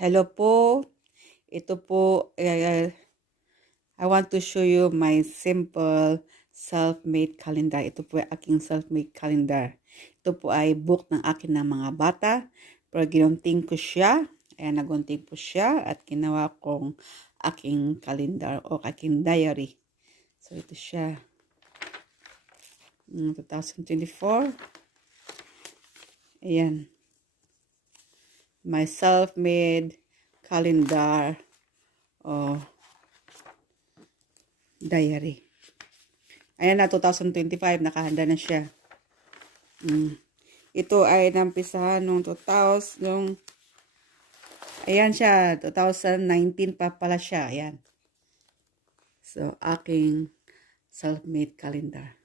Hello po. Ito po, I want to show you my simple self-made calendar. Ito po ay aking self-made calendar. Ito po ay book ng akin ng mga bata. Pero ginunting ko siya. Ayan, nagunting po siya at ginawa kong aking calendar o aking diary. So, ito siya. 2024. Ayan. My self-made calendar o diary. Ayan na, 2025, nakahanda na siya. Ito ay nampisahan nung 2000, ayan siya, 2019 pa pala siya, ayan. So, aking self-made calendar.